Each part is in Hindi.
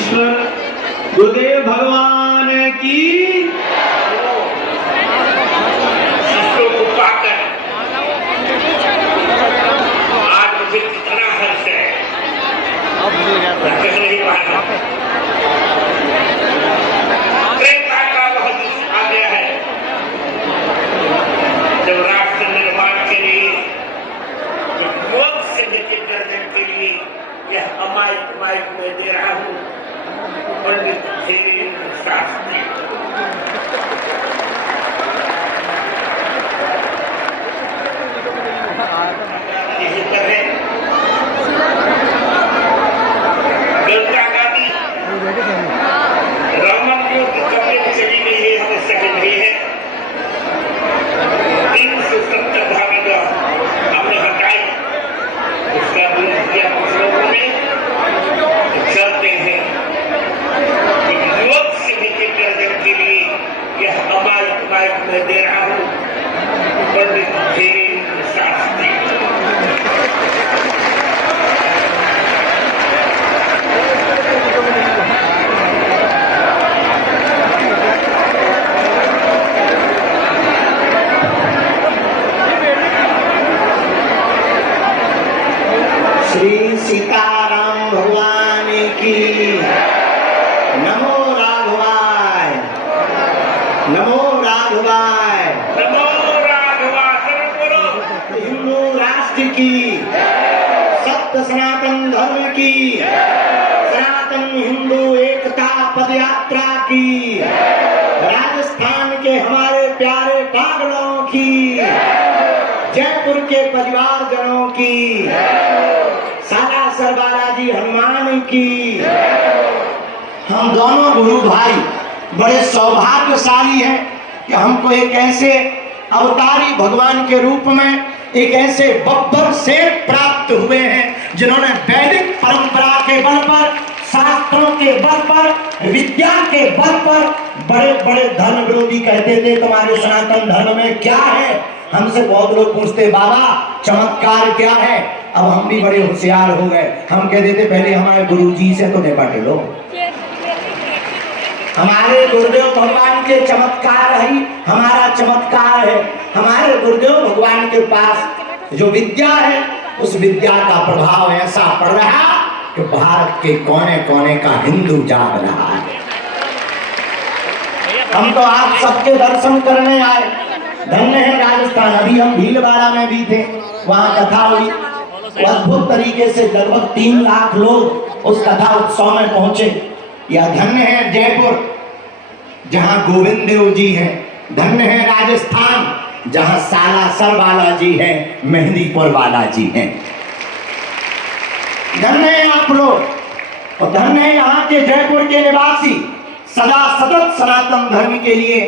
ईश्वर गुरुदेव भगवान की। शिष्यों को पाकर आज मुझे कितना हर्ष है, कह नहीं पाता। त्रेता का वह दिन आ गया है जब राष्ट्र निर्माण के लिए, मोक्ष के गर्जन के लिए यह अमायिक माइक में दे रहा हूं पंडित धीरेन्द्र शास्त्री। यही तरह गंगा गादी रामन की कपड़े में चली गई है, हमें सही नहीं है। 370 धाविका हमने हटाई, उसका विरोध किया कुछ लोगों ने। चलते हैं युवक सिद्धि के गर्जन के लिए यह अमायिक माइक में दे रहा हूं पंडित धीरेन्द्र शास्त्री। श्री सीताराम भगवान की। नमो राघवाय, नमो राघवाय, नमो राघवाय। हिंदू राष्ट्र की, सत्य सनातन धर्म की, सनातन हिंदू एकता पदयात्रा की, राजस्थान के हमारे प्यारे पागलों की, जयपुर के परिवारजनों की, सालासर बालाजी हनुमान की। हम दोनों गुरु भाई बड़े सौभाग्यशाली हैं कि हमको एक ऐसे अवतारी भगवान के रूप में एक ऐसे बब्बर शेर प्राप्त हुए हैं जिन्होंने वैदिक परंपरा के बल पर, शास्त्रों के बल पर, विद्या के बल पर बड़े बड़े धर्म विरोधी कहते थे तुम्हारे सनातन धर्म में क्या है। हमसे बहुत लोग पूछते बाबा चमत्कार क्या है। अब हम भी बड़े होशियार हो गए, हम कह देते पहले हमारे गुरुजी से तो निपट लो। हमारे गुरुदेव भगवान के चमत्कार ही हमारा चमत्कार है। हमारे गुरुदेव भगवान के पास जो विद्या है उस विद्या का प्रभाव ऐसा पड़ रहा कि भारत के कोने कोने का हिंदू जाग रहा है। हम तो आप सबके दर्शन करने आए, धन्य है राजस्थान। अभी हम भीलवाड़ा में भी थे, वहाँ कथा हुई, अद्भुत तरीके से लगभग 3 लाख लोग उस कथा उत्सव में पहुंचे। या धन्य है जयपुर जहां गोविंद देव जी हैं, धन्य है राजस्थान जहां सालासर बालाजी हैं, मेहंदीपुर बालाजी हैं। धन्य है आप लोग और धन्य है यहाँ के जयपुर के निवासी, सदा सतत सनातन धर्म के लिए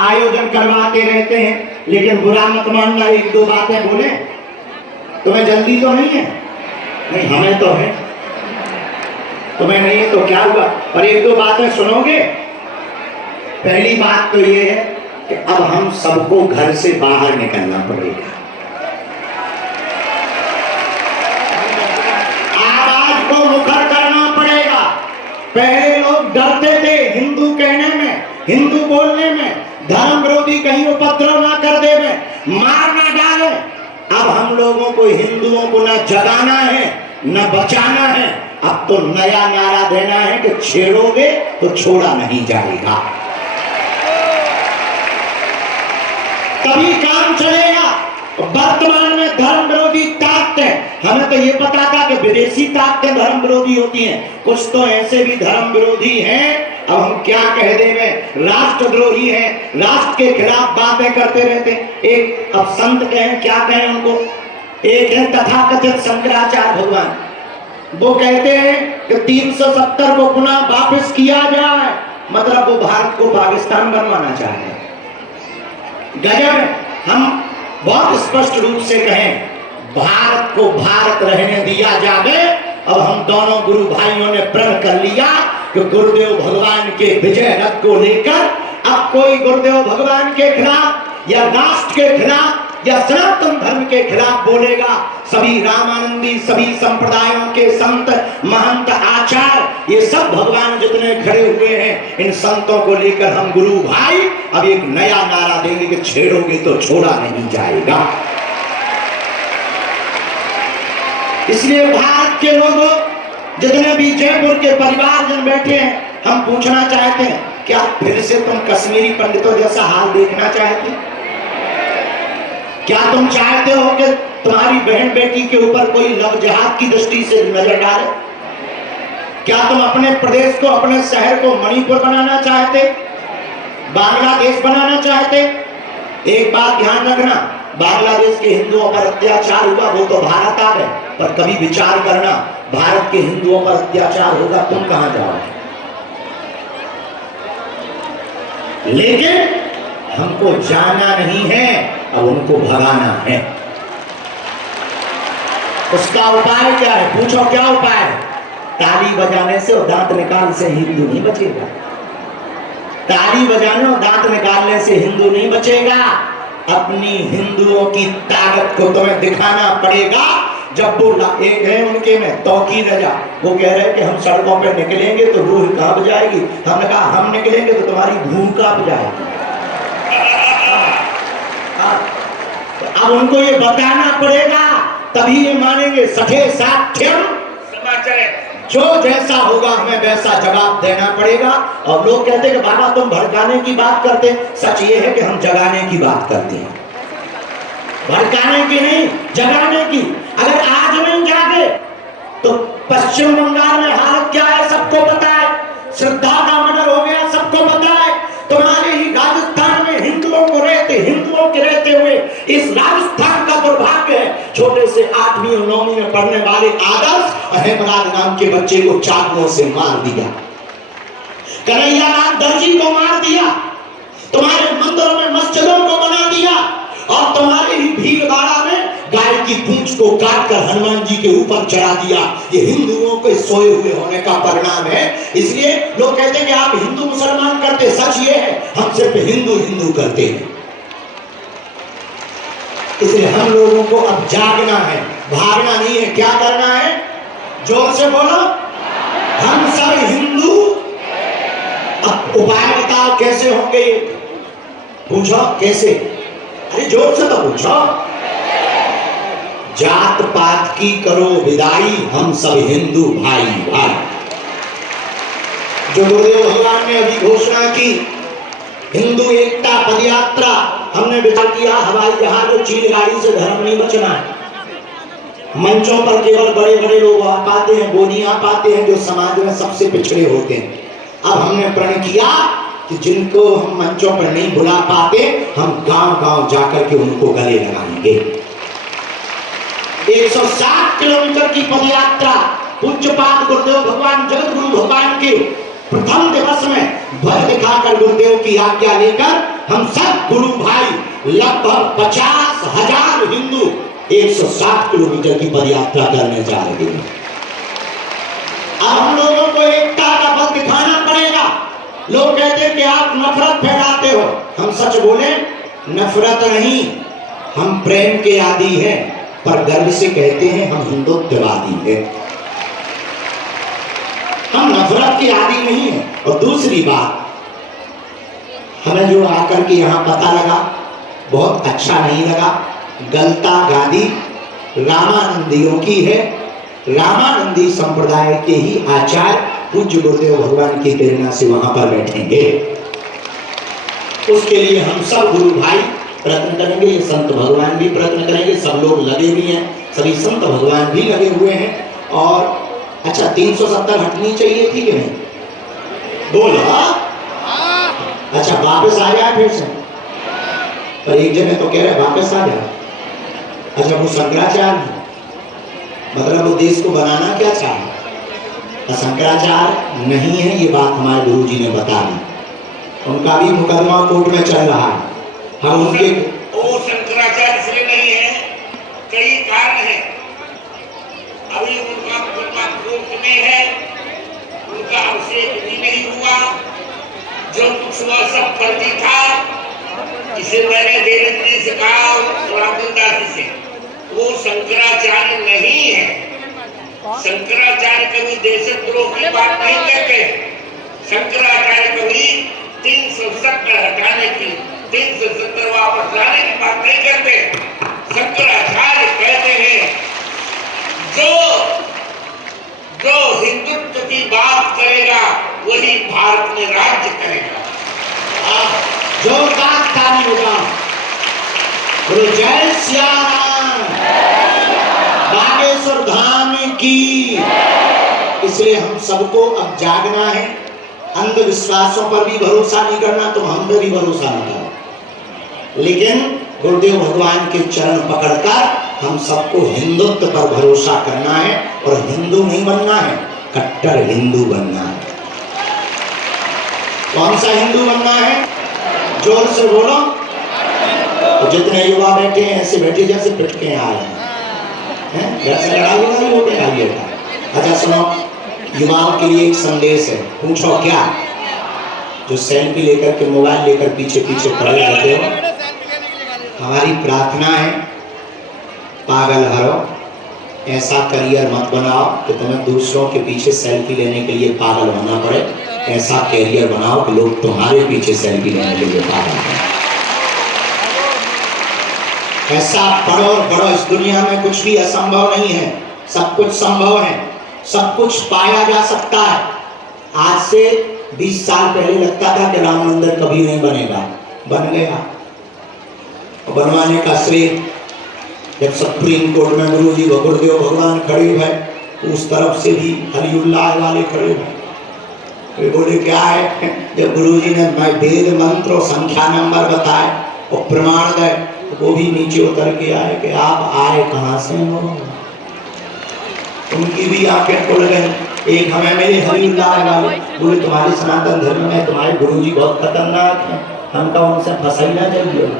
आयोजन करवाते रहते हैं। लेकिन बुरा मत मानना, 1-2 बातें बोले। तुम्हें जल्दी तो नहीं है? नहीं, हमें तो है। तुम्हें नहीं है तो क्या हुआ, पर 1-2 बातें सुनोगे। पहली बात तो ये है कि अब हम सबको घर से बाहर निकलना पड़ेगा। आवाज को मुखर करना पड़ेगा। पहले लोग डरते थे हिंदू कहने में, हिंदू बोलने में, धर्म विरोधी कहीं उपद्रव ना कर दे, मार ना डाले। अब हम लोगों को हिंदुओं को न जगाना है न बचाना है। अब तो नया नारा देना है कि छेड़ोगे तो छोड़ा नहीं जाएगा, तभी काम चलेगा। वर्तमान में धर्म विरोधी ताकतें, हमें तो ये पता था कि विदेशी ताकतें धर्म विरोधी होती हैं, कुछ तो ऐसे भी धर्म विरोधी हैं। अब हम क्या कह देंगे, राष्ट्रद्रोही हैं, राष्ट्र के खिलाफ बातें करते रहते। एक अब संत कहें, क्या कहें उनको, एक है तथाकथित शंकराचार्य भगवान, वो कहते हैं कि 370 को पुनः वापस किया जाए, मतलब वो भारत को पाकिस्तान बनवाना चाहते हैं। गजब। हम बहुत स्पष्ट रूप से कहें, भारत को भारत रहने दिया जाए। अब हम दोनों गुरु भाइयों ने प्रण कर लिया कि गुरुदेव भगवान के विजय रथ को लेकर अब कोई गुरुदेव भगवान के खिलाफ या राष्ट्र के खिलाफ या सनातन धर्म के खिलाफ बोलेगा, सभी रामानंदी, सभी संप्रदायों के संत, महंत, आचार्य, ये सब भगवान जितने खड़े हुए हैं, इन संतों को लेकर हम गुरु भाई अब एक नया नारा देंगे कि छेड़ोगे तो छोड़ा नहीं जाएगा। इसलिए भारत के लोगों, जितने भी जयपुर के परिवारजन बैठे हैं, हम पूछना चाहते हैं, क्या फिर से तुम कश्मीरी पंडितों जैसा हाल देखना चाहते? क्या तुम चाहते हो कि तुम्हारी बहन बेटी के ऊपर कोई लव जिहाद की दृष्टि से नजर डाले? क्या तुम अपने प्रदेश को, अपने शहर को मणिपुर बनाना चाहते, बांग्लादेश बनाना चाहते? एक बात ध्यान रखना, बांग्लादेश के हिंदुओं पर अत्याचार हुआ, वो तो भारत आ गए, पर कभी विचार करना, भारत के हिंदुओं पर अत्याचार होगा, तुम कहां जाओगे? लेकिन हमको जाना नहीं है, अब उनको भगाना है। उसका उपाय क्या है? पूछो क्या उपाय है? ताली बजाने से और दांत निकाल से हिंदू नहीं बचेगा। ताली बजाने और दांत निकालने से हिंदू नहीं बचेगा। अपनी हिंदुओं की ताकत को तुम्हें दिखाना पड़ेगा। जब वो एक है उनके में तौकीर रजा, वो कह रहे हैं कि हम सड़कों पे निकलेंगे तो रूह कांप जाएगी। हमने कहा हम निकलेंगे तो तुम्हारी भूख कांप जाएगी। अब उनको ये बताना पड़ेगा, तभी ये मानेंगे। सठे साठ्यम जो जैसा होगा हमें वैसा जवाब देना पड़ेगा। और लोग कहते हैं कि बाबा तुम भड़काने की बात करते, सच ये है कि हम जगाने की बात करते हैं, भड़काने की नहीं, जगाने की। अगर आज नहीं जागे तो पश्चिम बंगाल में हालत क्या है सबको पता है। श्रद्धा का मर्डर हो गया सबको पता है। तुम्हारे ही राजस्थान में हिंदुओं के रहते हुए इस राजस्थान का दुर्भाग्य है, छोटे से 8वीं और 9वीं में पढ़ने वाले आदर्श अहमदाद नाम के बच्चे को चाकुओं से मार दिया, कन्हैया लाल दर्जी को मार दिया, तुम्हारे मंदिरों में मस्जिदों को बना दिया, और तुम्हारे ही भीलवाड़ा में गाय की पूंछ को काटकर हनुमान जी के ऊपर चढ़ा दिया। ये हिंदुओं के सोए हुए होने का परिणाम है। इसलिए लोग कहते हैं कि आप हिंदू मुसलमान करते, सच ये है हम सिर्फ हिंदू हिंदू करते हैं। इसलिए हम लोगों को अब जागना है, भागना नहीं है। क्या करना है? जोर से बोलो, हम सब हिंदू। अब उपाय बताओ कैसे होंगे? पूछो कैसे? अरे जोर से तो पूछो। जात पात की करो विदाई, हम सब हिंदू भाई भाई। जो गुरुदेव भगवान ने अभी घोषणा की, हिंदू एकता पदयात्रा, हमने विचार किया हवाई जहाज और चील गाड़ी से धर्म नहीं बचना है। मंचों पर केवल बड़े बड़े लोग आ पाते हैं, वो नहीं आ पाते हैं जो समाज में सबसे पिछड़े होते हैं। अब हमने प्रण किया कि जिनको हम मंचों पर नहीं बुला पाते, हम गांव गांव जाकर के उनको गले लगाएंगे। 160 किलोमीटर की पदयात्रा पूज्यपाद गुरुदेव भगवान जगत गुरु भगवान के प्रथम दिवस में ध्वज दिखाकर गुरुदेव की आज्ञा लेकर हम सब गुरु भाई लगभग 50,000 हिंदू 160 किलोमीटर की पदयात्रा करने जा रहे हैं। अब हम लोगों को एकता का पथ दिखाना पड़ेगा। लोग कहते हैं कि आप नफरत फैलाते हो। हम सच बोले, नफरत नहीं, हम प्रेम के आदी हैं, पर गर्व से कहते हैं हम हिंदुत्ववादी हैं। हम नफरत के आदी नहीं है। और दूसरी बात, हमें जो आकर के यहाँ पता लगा बहुत अच्छा नहीं लगा। गलता गादी रामानंदियों की है। रामानंदी संप्रदाय के ही आचार्य पूज्य गुरुदेव भगवान की प्रेरणा से वहां पर बैठेंगे। उसके लिए हम सब गुरु भाई प्रयत्न करेंगे, ये संत भगवान भी प्रयत्न करेंगे, सब लोग लगे भी हैं, सभी संत भगवान भी लगे हुए हैं। और अच्छा 370 हटनी चाहिए थी कि नहीं? बोला अच्छा वापस आ जाए फिर से, पर एक जगह तो कह रहे वापस आ जाए। अच्छा वो शंकराचार्य, मतलब वो देश को बनाना क्या चाहे? शंकराचार्य नहीं है, ये बात हमारे गुरु जी ने बता दी। उनका भी मुकदमा कोर्ट में चल रहा है। हम उनके वो शंकराचार्य इसलिए नहीं है, कई कारण है। अभी उनका मुकदमा कोर्ट में है, उनका अभिषेक भी नहीं हुआ। जो कुछ हुआ सब फर्जी था, इसे मैंने देवेंद्र जी से कहा, रामदास जी से, वो शंकराचार्य नहीं है। शंकराचार्य कभी देशद्रोह की बात नहीं कहते। शंकराचार्य कभी 370 हटाने की, 370 वापस लाने की बात नहीं करते। शंकराचार्य कहते हैं जो हिंदुत्व की बात करेगा वही भारत में राज्य करेगा। जोरदार ताली होगा। बोलो जय श्री राम, बागेश्वर धाम की। इसलिए हम सबको अब जागना है। अंधविश्वासों पर भी भरोसा नहीं करना, तुम हम पे भी भरोसा नहीं करो, लेकिन गुरुदेव भगवान के चरण पकड़कर हम सबको हिंदुत्व पर भरोसा करना है। और हिंदू नहीं बनना है, कट्टर हिंदू बनना है। कौन सा हिंदू बनना है? जोर से बोलो। तो जितने युवा बैठे हैं ऐसे बैठे जैसे पिटके आए हैं, जैसे लड़ाई हो गई। अच्छा सुनो, युवाओं के लिए एक संदेश है, पूछो क्या? जो सेल्फी लेकर के मोबाइल लेकर पीछे पीछे पड़े रहते हो, हमारी प्रार्थना है पागल हरो, ऐसा करियर मत बनाओ कि तुम्हें दूसरों के पीछे सेल्फी लेने के लिए पागल होना पड़े। ऐसा कैरियर बनाओ कि लोग तुम्हारे पीछे सेल्फी लेने के लिए पागल हों। ऐसा पढ़ो और बढ़ो। इस दुनिया में कुछ भी असंभव नहीं है, सब कुछ संभव है, सब कुछ पाया जा सकता है। आज से 20 साल पहले लगता था कि राम मंदिर कभी नहीं बनेगा, बन गया। बनवाने का श्रेय जब सुप्रीम कोर्ट में गुरुदेव भगवान खड़े हुए, उस तरफ से भी हरिउल्लाह वाले खड़े हुए। वे बोले क्या है? जब गुरुजी ने वेद मंत्र और संख्या नंबर बताए और प्रमाण गए, तो वो भी नीचे उतर के आए कि आप आए कहाँ से हो। उनकी भी आंखें खुल गई। एक हमें मेरे हरिउल्लाह वाले बोले तुम्हारे सनातन धर्म में तुम्हारे गुरुजी बहुत खतरनाक हैं, हमका उनसे फंसा ही ना चाहिए।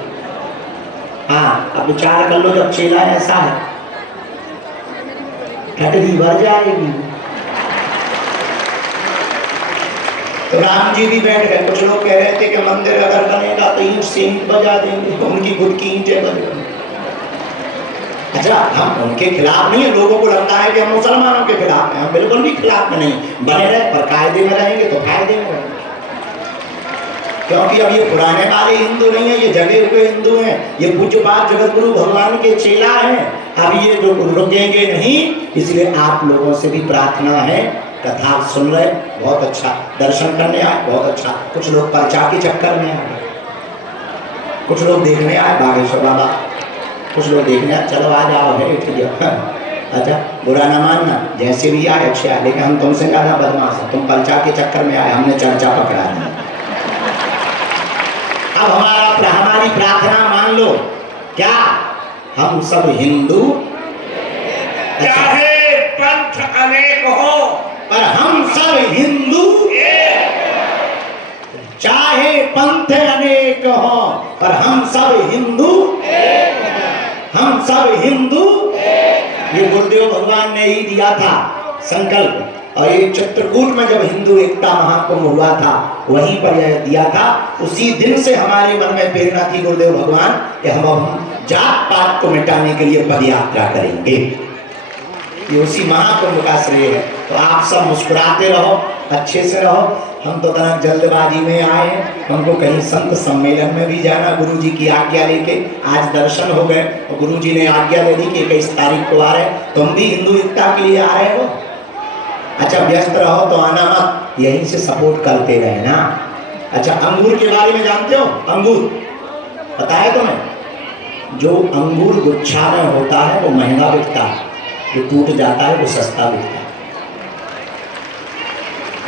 हाँ, अब विचार कर लो, जब चेला ऐसा है कटरी भर जाएगी। तो राम जी भी बैठ गए। कुछ लोग कह रहे थे कि मंदिर अगर बनेगा तो ईंट से ईंट बजा देंगे, उनकी खुद की ईंटें बज गई। अच्छा, हम उनके खिलाफ नहीं है। लोगों को लगता है कि हम मुसलमानों के खिलाफ हैं, हम बिल्कुल भी खिलाफ में नहीं। बने रहे पर कायदे में रहेंगे तो फायदे में रहेंगे, क्योंकि अब ये पुराने वाले हिंदू नहीं है, ये जगे हुए हिंदू हैं। ये पूज्यपाद जगत गुरु भगवान के चेला हैं। अब ये जो रुकेंगे नहीं, इसलिए आप लोगों से भी प्रार्थना है, कथा सुन रहे बहुत अच्छा, दर्शन करने आए बहुत अच्छा। कुछ लोग पर्चा के चक्कर में आए, कुछ लोग देखने आए बागेश्वर बाबा, कुछ लोग देखने आए चलो आ जाओ है ठीक। अच्छा, बुरा ना मानना, जैसे भी आए अच्छे आए, लेकिन हम तुमसे ज्यादा बदमाश हैं। तुम पर्चा के चक्कर में आए, हमने चर्चा पकड़ा नहीं। अब हमारी प्रार्थना मान लो, क्या हम सब हिंदू, चाहे पंथ अनेक हो, पर हम सब हिंदू। चाहे पंथ अनेक हो, पर हम सब हिंदू, हम सब हिंदू। ये गुरुदेव भगवान ने ही दिया था संकल्प। और ये चित्रकूट में जब हिंदू एकता महाकुंभ हुआ था, वहीं पर यह दिया था। उसी दिन से हमारे मन में प्रेरणा थी गुरुदेव भगवान कि हम जात पात को मिटाने के लिए पद यात्रा करेंगे। ये उसी महाकुंभ का श्रेय है। तो आप सब मुस्कुराते रहो, अच्छे से रहो। हम तो तनक जल्दबाजी में आए हैं, हमको कहीं संत सम्मेलन में भी जाना, गुरुजी की आज्ञा लेके। आज दर्शन हो गए और गुरुजी ने आज्ञा दे दी कि 21 तारीख को आ रहे। तुम भी हिंदू एकता के लिए आ रहे हो? अच्छा, व्यस्त रहो तो आना मत, यहीं से सपोर्ट करते रहे ना। अच्छा, अंगूर के बारे में जानते हो? अंगूर पता है तुम्हें? जो अंगूर गुच्छा में होता है वो महंगा बिकता है, जो टूट जाता है वो सस्ता बिकता है।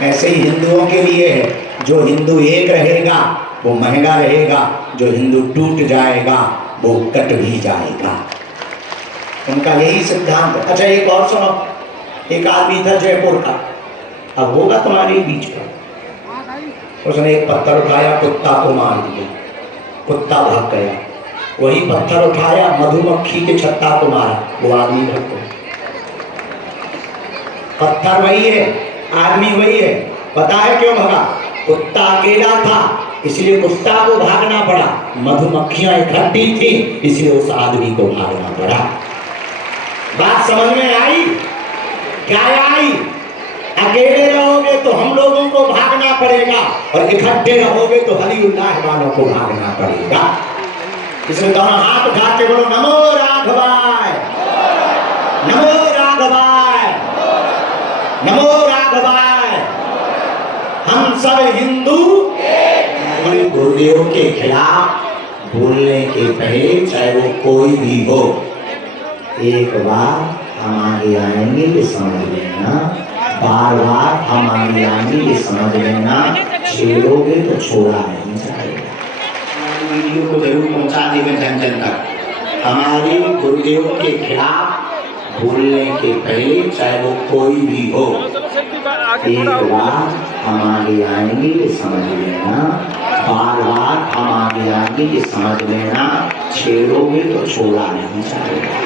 ऐसे ही हिंदुओं के लिए है, जो हिंदू एक रहेगा वो महंगा रहेगा, जो हिंदू टूट जाएगा वो कट भी जाएगा। उनका यही सिद्धांत है। अच्छा, एक और सुनो। एक आदमी था जयपुर का, अब होगा तुम्हारे बीच का। उसने एक पत्थर उठाया, कुत्ता को मार दिया, कुत्ता भाग गया। वही पत्थर उठाया, मधुमक्खी के छत्ता को मारा, वो आदमी भाग गया। पत्थर वही है, आदमी वही है। पता है क्यों भगा? कुत्ता अकेला था, इसलिए कुत्ता को भागना पड़ा, मधुमक्खियां इकट्ठी थी इसलिए उस आदमी को भागना पड़ा। बात समझ में आई? क्या आई? अकेले रहोगे तो हम लोगों को भागना पड़ेगा और इकट्ठे रहोगे तो हलीउल्लाह वालों को भागना पड़ेगा। इसमें दोनों हाथ उठा के बोलो नमो राघवाय, नमो राघवाय, नमो राघवाय। हम सब हिंदू अपने गुरुदेव के खिलाफ बोलने के पहले चाहे वो कोई भी हो, एक बार हम आगे आएंगे ये समझ लेना, बार बार हम आगे आएंगे ये समझ लेना, छेड़ोगे तो छोड़ा नहीं जाएगा। वीडियो को जरूर पहुंचा देंगे जन जन तक। हमारे गुरुदेव के खिलाफ बोलने के पहले चाहे वो कोई भी हो, एक बार हम आगे आएंगे ये समझ लेना, बार बार हम आगे आएंगे ये समझ लेना, छेड़ोगे तो छोड़ा नहीं जाएगा।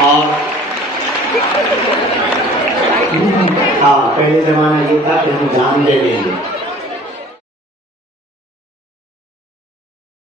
और हाँ, पहले जमाना ये था कि हम जान दे देंगे,